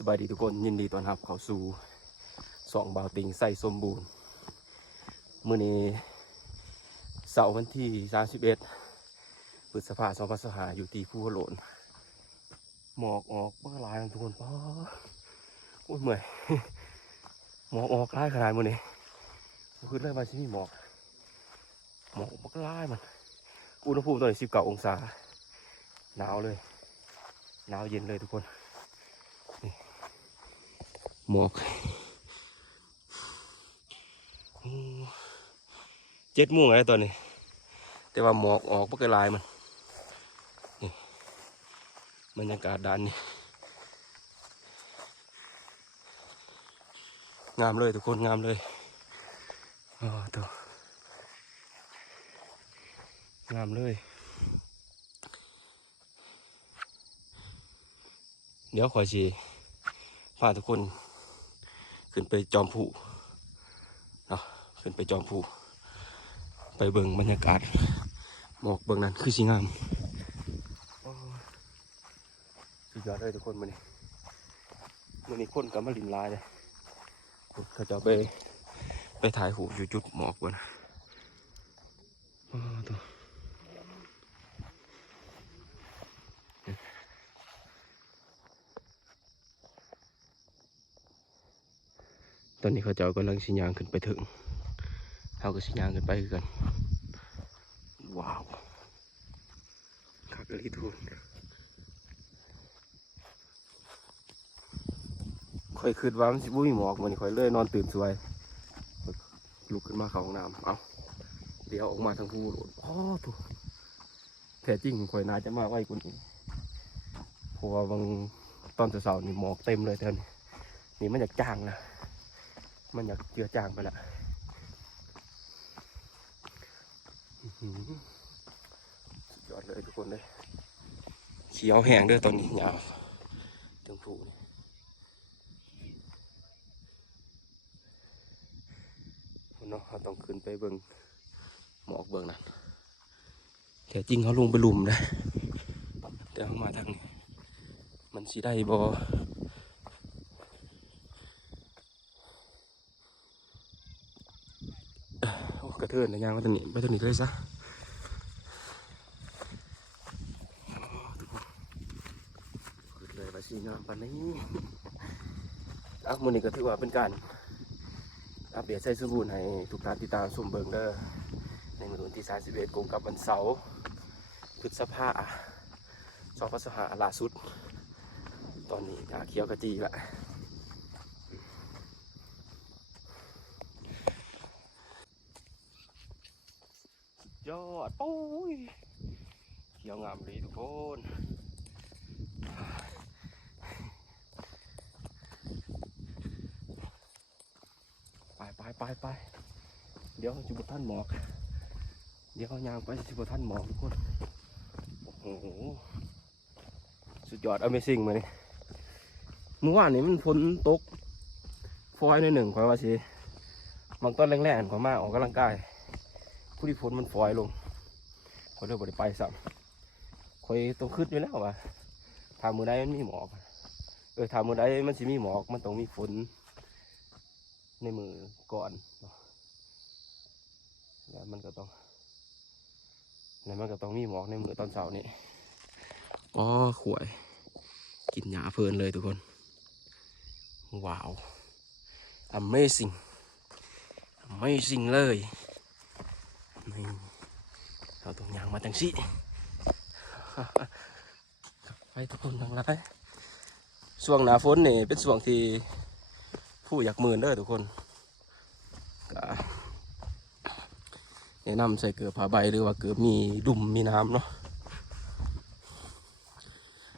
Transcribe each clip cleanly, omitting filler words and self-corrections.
สบายดีทุกคนยินดีต้อนรับเข้าสู่2 บ่าวติงใส่สมบูรณ์มื้อนี้เสาร์วันที่31 พฤษภาคม 2025อยู่ที่ภูกระโหลนหมอกออกมากหลายทุกคนป้าโอ้ยเมื่อยหมอกออกหลายขนาดมื้อนี้คือเลยมาสิมีหมอกมากหลายมันอุณหภูมิตอนนี้19 องศาหนาวเลยหนาวเย็นเลยทุกคนหมอก7 โมงอะไรตอนนี้แต่ว่าหมอกออกปกติลายมันนี่บรรยากาศด้านนี้งามเลยทุกคนงามเลยอ๋อตัวงามเลยเดี๋ยวขอชีพาทุกคนขึ้นไปจอมผูเนาะขึ้นไปจอมผูไปเบิ่งบรรยากาศหมอกเบิ่งนั้นคือสีงามสุดยอดเลยทุกคนมื้อนี้คนกับมาลินลายเลยเขาจะไปถ่ายหูอยู่จุดหมอกก่อนตัวตอนนี้เขาจะกำลังสิญางขึ้นไปถึงเขาก็สิญางขึ้นไปกันว้าวคักเลยทุกคนค่อยคิดว่ามันสิบุ้ยหมอกมันค่อยเลยนอนตื่นสวยลุกขึ้นมาเข้าห้องน้ำเอาเดี๋ยวออกมาทางภูโหลดถูกแท้จริงค่อยน่าจะมาไว้กว่านี้เพราะว่าบางตอนเช้าๆนี่หมอกเต็มเลยเท่านี้นี่มันอยากจางนะมันอยากเจือจางไปละสุดยอดเลยทุกคนเลยเขียวแห้งด้วยตอนนี้ยาวถึงภูเนาะเราต้องขึ้นไปเบิ่งหมอกเบิ่งนั่นแต่จริงเขาลงไปหลุมนะแต่เขามาทางนี้มันสิได้บ่กระเทือนนะยางไปตรงนี้เลยซะเลยไปสีงามปันนี้มื้อนี้ก็ถือว่าเป็นการอัปเดตใส่สมบูรณ์ให้ทุกท่านติดตามชมเบิ่งเด้อในมื้อวันที่31กงกับวันเสาร์พฤษภาคม 2025ล่าสุดตอนนี้เขียวกระจีละยอดปุ้ยเขียวงามเลยทุกคนไปเดี๋ยวจุบท่านหมอกเดี๋ยวเขายางไปจุบท่านหมอกทุกคนโอ้โหสุดยอด Amazing มาเนี่ยเมื่อวานนี้มันฝนตกฟอยหนึ่งคอยว่าสิบางต้นแรงๆขอมาออกกำลังกายผู้ที่ฝนมันฟอยลงคอยเริ่มไปซ้ำคอยต้องขึ้นอยู่แล้วว่ะทางมือใดมันมีหมอกทางมือใดมันสิมีหมอกมันต้องมีฝนในมือก่อนแล้วมันก็ต้องมีหมอกในมือตอนเช้านี่ขวยกินหญ้าเพลินเลยทุกคนว้าว Amazing เลยนี่เราต้องย่างมาจังสิไปทุกคนทั้งหลายช่วงหน้าฝนนี่เป็นช่วงที่ผู้อยากมืนเด้อทุกคนแนะนำใส่เกลือผ้าใบหรือว่าเกลือมีดุมมีน้ำเนาะ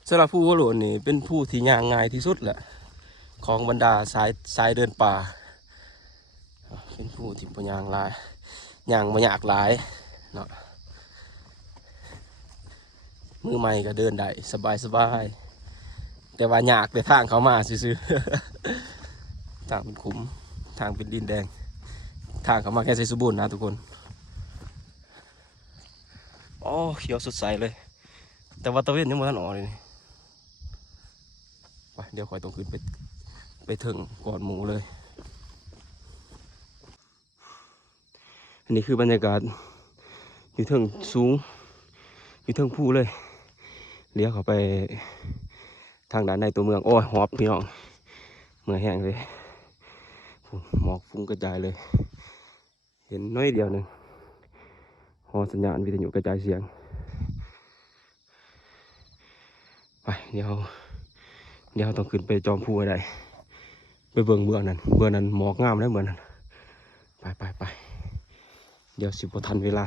สำหรับผู้หัวโหลนนี่เป็นผู้ที่ย่างง่ายที่สุดแหละของบรรดาสายเดินป่าเป็นผู้ที่บ่ย่างหลายย่างบ่ยากหลายเนาะมือใหม่ก็เดินได้สบายแต่ว่ายากแต่ทางเขามาซื่อๆทางเป็นขุมทางเป็นดินแดงทางเขามาแค่ใส่สมบูรณ์นะทุกคนเขียวสดใสเลยแต่ว่าตะเวนยังไม่ทันออกเลยนี่ ไปเดี๋ยวคอยต้องขึ้นไปถึงก่อนหมูเลยอันนี้คือบรรยากาศอยู่ถึงสูงอยู่ถึงภูเลยเลี้ยวเข้าไปทางด้านในตัวเมืองโอ้ยหอบพี่น้องเมื่อแห้งเลยหมอกฟุ้งกระจายเลยเห็นน้อยเดียวหนึ่งหอสัญญาณวิทยุกระจายเสียงไปเดี๋ยวต้องขึ้นไปจอมภูอะไรไปเบื้องนั้นหมอกงามแล้วเหมือนนั้นไปเดี๋ยวสิบทันเวลา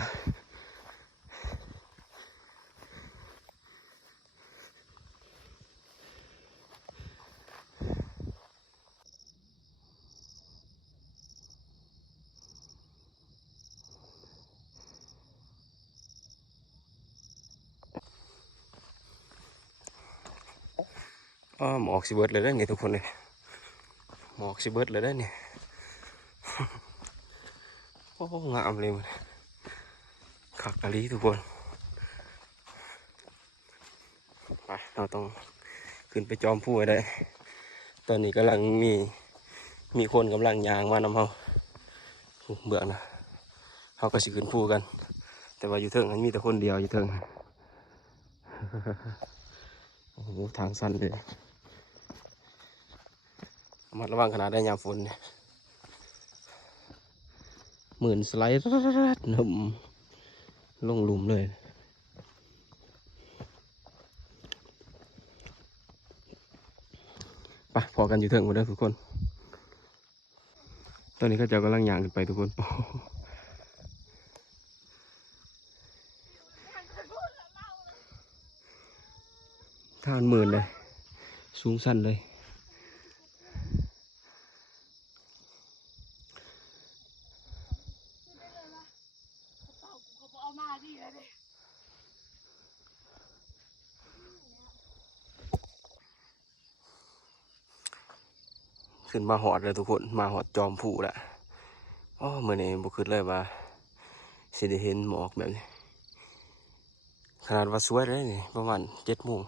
หมอกสิเบิร์ดเลยได้เนี่ยทุกคนเลยหมอกสิเบิร์ดเลยได้เนี่ยโอ้งามเลยมันคักอะลีทุกคนไปเราต้องขึ้นไปจอมภูให้ได้ตอนนี้กำลังมีคนกำลังยางมานำเขาเบื่อนะเขาก็สิขึ้นภูกันแต่ว่าอยู่เทิงมันมีแต่คนเดียวอยู่เทิงโอ้โหทางสั้นเลยระมัดระวังขนาดได้ยามฝนเนี่ยเหมือนสไลด์หนุ่มลงหลุมเลยไปพอกันอยู่เทิงหมดแล้วทุกคนตอนนี้เขาจะกำลังย่างขึ้นไปทุกคนทางหมื่นเลยสูงสั้นเลยขึ้นมาหอดเลยทุกคนมาหอดจอมภูแล้วอ๋อเมื่อนี้บุคคลเลยว่าสิได้เห็นหมอกแบบนี้ขนาดว่าสวยเลยนี่ประมาณ7 โมง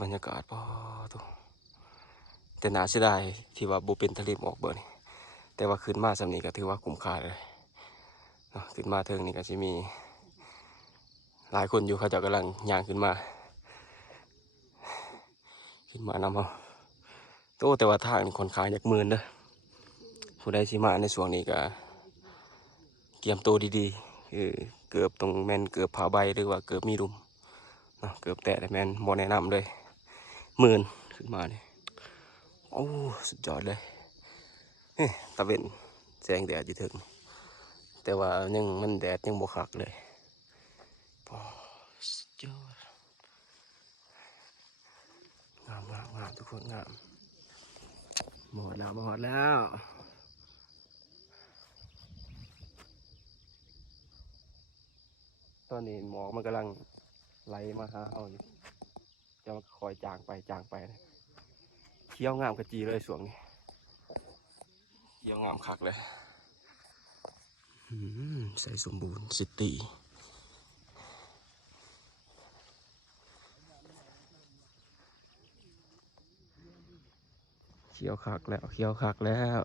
บรรยากาศพอตัวแต่น่าเสียดายที่ว่าบุเป็นทะเลหมอกเบอร์นี่แต่ว่าขึ้นมาสำนี้ก็ถือว่าคุ้มค่าเลยเนาะขึ้นมาเทิงนี่ก็จะมีหลายคนอยู่เขาจะกำลังย่างขึ้นมานำเอาโตแต่ว่าทางนี่ค่อนข้างอยากมืนเด้อผู้ใดสิมาในช่วงนี้ก็เตรียมตัวดีๆคือเกือบตรงแมนเกือบผ้าใบหรือว่าเกือบมีรุมเนาะเกือบแตะแต่แมนบ่แนะนำเลยมืนขึ้นมาเนี่ยโอ้สุดยอดเลยตะเวนแสงแดดอยู่ถึงแต่ว่ายังมันแดดยังบวคักเลยสุดยอดงามทุกคนงามหมดแล้วตอนนี้หมอกมันกำลังไหลมาหาเอาอยู่จะมาคอยจางไปนะเขี้ยวงามกระจีเลยสวงนี้เขี้ยวงามคักเลยใส่สมบูรณ์ซิตี้เขี้ยวคักแล้ว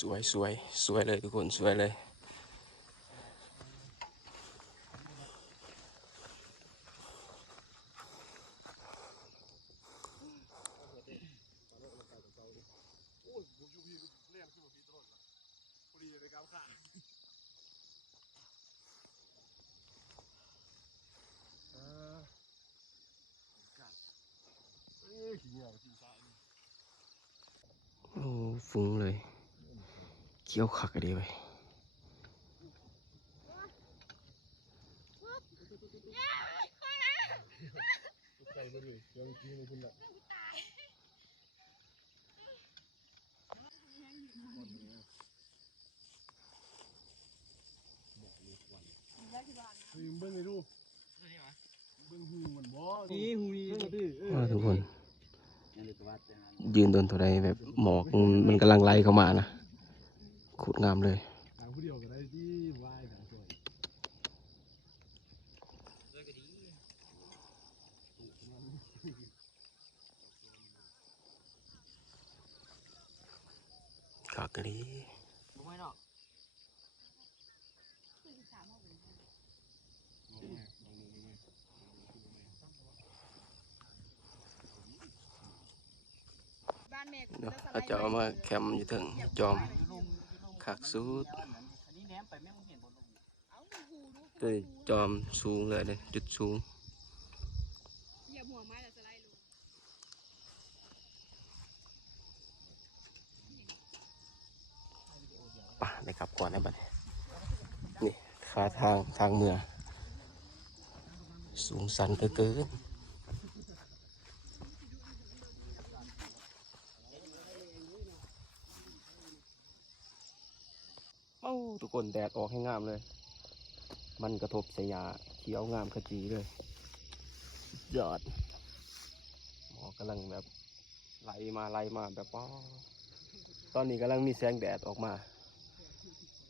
สวยเลยทุกคนสวยเลยโอ้ฟุ้งเลยเขี้ยวคักกันดีไปเบิ้งไปดูเบิ้งหูมันบ่ ทุกคน ยืนโดนตัวใดแบบหมอกมันกำลังไล่เข้ามานะโคตรงามเลยขากะดีอาจจะเอามาแคมอยู่ถึงจอมขากสูดตัวจอมสูงเลยเลยจุดสูงป่ะไปขับก่อนนะบัดนี่ขาทางเมืองสูงสันเกินเอ้าทุกคนแดดออกให้งามเลยมันกระทบสายาเขียวงามขจีเลยยอดหมอกำลังแบบไหลมาแบบป้อตอนนี้กำลังมีแสงแดดออกมา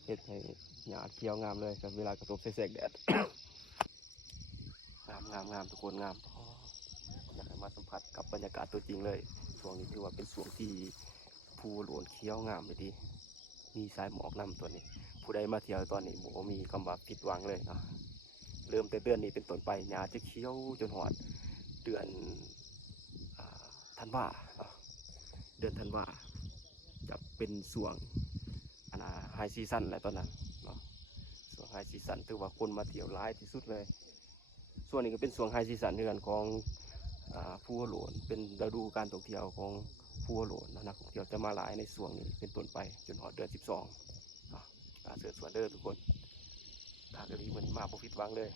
เห็ดให้หญ้าเขียวงามเลยกับเวลากระทบแสงแดด งามทุกคนงามอยากให้มาสัมผัสกับบรรยากาศตัวจริงเลยช่วงนี้ถือว่าเป็นช่วงที่ภูหลวนเขียวงามไปดีมีสายหมอกนำตัวนี้ผู้ใดมาเที่ยวตอนนี้โบมีคำว่าผิดหวังเลยเนาะเริ่มแต่เดือนนี้เป็นต้นไปหญ้าจะเขียวจนหอดเดือนธันวาเดือนธันวาจะเป็นช่วงไฮซีซั่นแหละตอนนั้นเนาะช่วงไฮซีซั่นถือว่าคนมาเที่ยวร้ายที่สุดเลยส่วนนี้ก็เป็นช่วงไฮซีซั่นเดือนของภูหลวนเป็นฤดูการท่องเที่ยวของภูหลวนนักท่องเที่ยวจะมาหลายในช่วงนี้เป็นต้นไปจนหอดเดือน12เสือสวนเด้อทุกคนทางกะลีมันมาบ่ผิดหวังเลย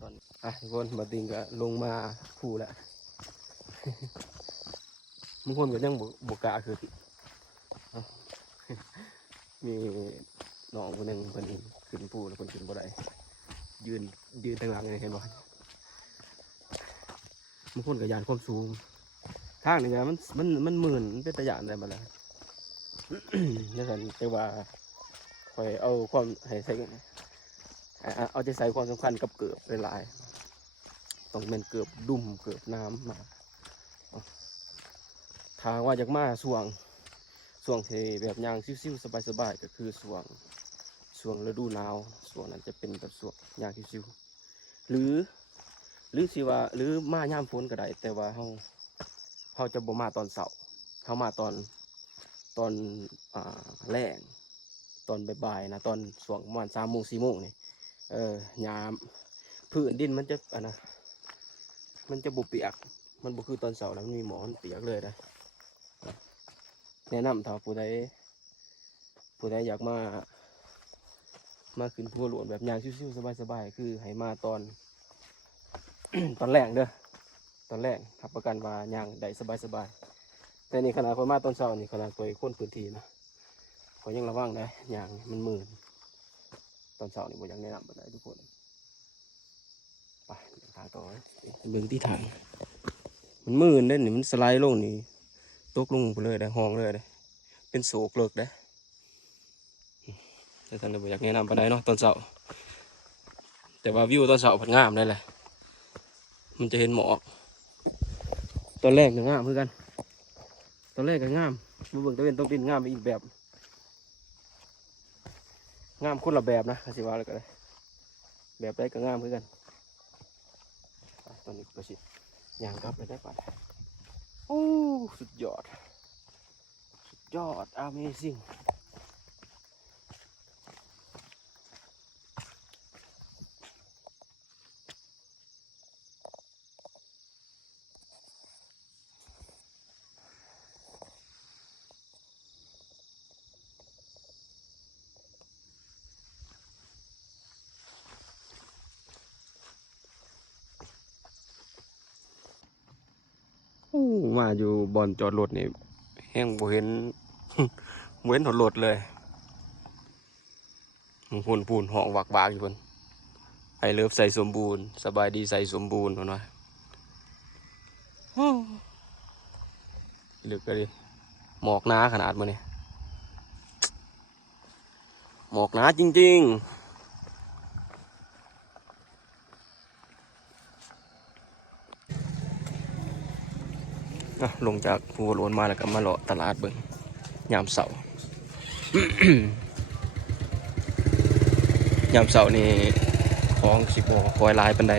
ตอนทุกคนมาติงก็ลงมาภูแล้วบางคนก็ยังบกล้าคือมีน้องคนหนึ่งเพิ่นขึ้นภูแล้วเพิ่นขึ้นบ่ได้ยืนทางหลังเห็นบ่บางคนก็ยานความสูงทางนี่มันหมื่นเป็นตะยานได้มาแล้วนี่สันแต่ว่าคอยเอาความให้ใส่เอาใจใส่ความสำคัญกับเกือบหลายๆต้องเป็นเกือบดุ่มเกือบน้ำมาทางว่าจากมาส่วงที่แบบยางซิ่วๆสบายๆก็คือส่วงฤดูหนาวส่วงนั้นจะเป็นแบบส่วงยางซิ่วๆหรือสิว่าหรือมาย่ามฝนก็ได้แต่ว่าเขาจะบ่มาตอนเสาร์เขามาตอนแรงตอนบ่ายๆนะตอนช่วงประมาณ3 โมง 4 โมงนี่ยามพื้นดินมันจะมันจะบุเปียกมันบุคือตอนเสาร์แล้วมันมีหมอนเปียกเลยนะแนะนำถ้าผู้ใดอยากมาขึ้นภูหลวงแบบยางชิวๆสบายๆคือให้มาตอน ตอนแรกเด้อตอนแรกทับประกันว่ายางได้สบายแต่นี่ขนาดคนมาตอนเช้านี่ขนาดตัวคนพื้นที่นะขอยังระวังได้ยางมันมืนตอนเช้านี่ผมยังแนะนำไปได้ทุกคนไปทางต่อเบื้องที่ทางมันมืนได้นี่มันสไลด์ลงนี่ตกลงไปเลยได้ห้องเลยได้เป็นโศกเลิกได้แต่ท่านผมอยากแนะนำไปได้เนาะตอนเช้าแต่ว่าวิวตอนเช้ามันงามได้เลยมันจะเห็นหมอกตอนแรกก็งามเหมือนกันตอนแรกก็งามมาเบิ่งตะเวนตกดินงามไปอีกแบบงามคนละแบบนะสิว่าเลยก็ได้แบบได้ก็งามเหมือนกันตอนนี้ก็สิย่างกลับไปได้ป่ะโอ้สุดยอดAmazingมาอยู่บอนจอดรถนี่แห้งบ่เห็น บ่เห็นรถเลยพูนห้องวักบากอยู่เพิ่น ไอเลิฟใส่สมบูรณ์สบายดีใส่สมบูรณ์หน่อยลึกก็ดิหมอกหนาขนาดมันนี่หมอกหนาจริงๆลงจากภูวโลนมาแล้วก็มาเลาะตลาดเบิ่งยามเสาร์ ยามเสาร์นี่ของสิบโมงคอยลายปันใด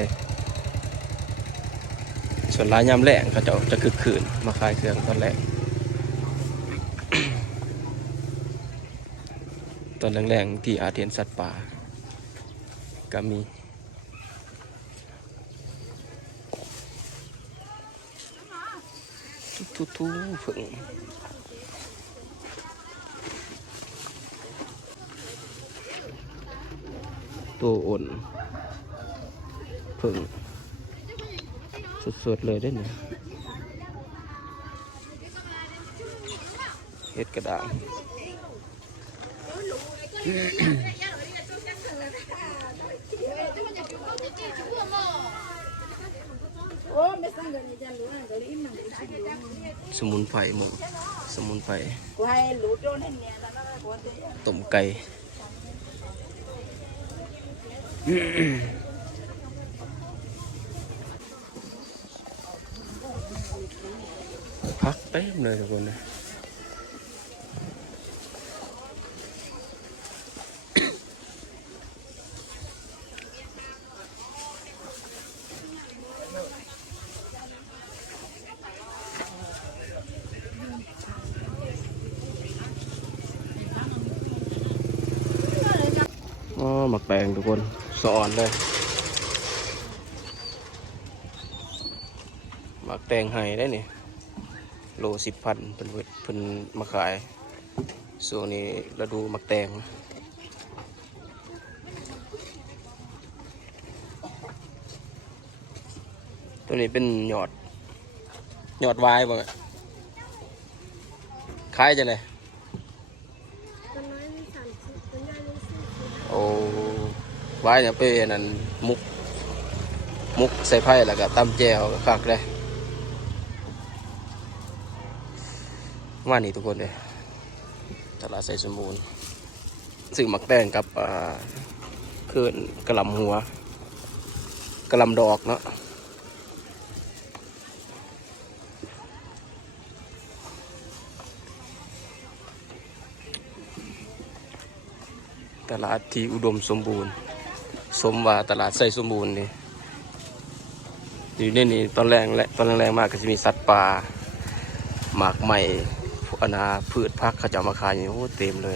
ส่วนลายยามแรงเขาจะคึกคืนมาขายเครื่องตอนแรก ตอนแรงๆที่อาเทียนสัตว์ป่าก็มีทุๆผึ่งตัวอ่อนผึ่งสดๆเลยได้เนี่ยเห็ดกระด้างสมุนไพรหมูสมุนไพรต้มไก่พักเต็มเลยทุกคนนะหมักแตงทุกคนสอนเลยหมักแตงไห้ได้นี่โล10,000เป็นมาขายส่วนนี้เราดูหมักแตงตัวนี้เป็นหยอดวายบ่ขายจะไหนโอ้วายเนี่ยเป็นนั่นมุกใส่ไผ่แล้วก็ตำแจวคักเลยว่านี่ทุกคนเลยตลาดใส่สมบูรณ์ซื้อหมักแตงกับคืนกระหล่ำหัวกระหล่ำดอกเนาะตลาดที่อุดมสมบูรณ์สมว่าตลาดใส่สมบูรณ์นี่อยู่ในนี้ตอนแรงมากก็จะมีสัตว์ป่าหมากใหม่พืชพักเขาจะมาขายอยู่เต็มเลย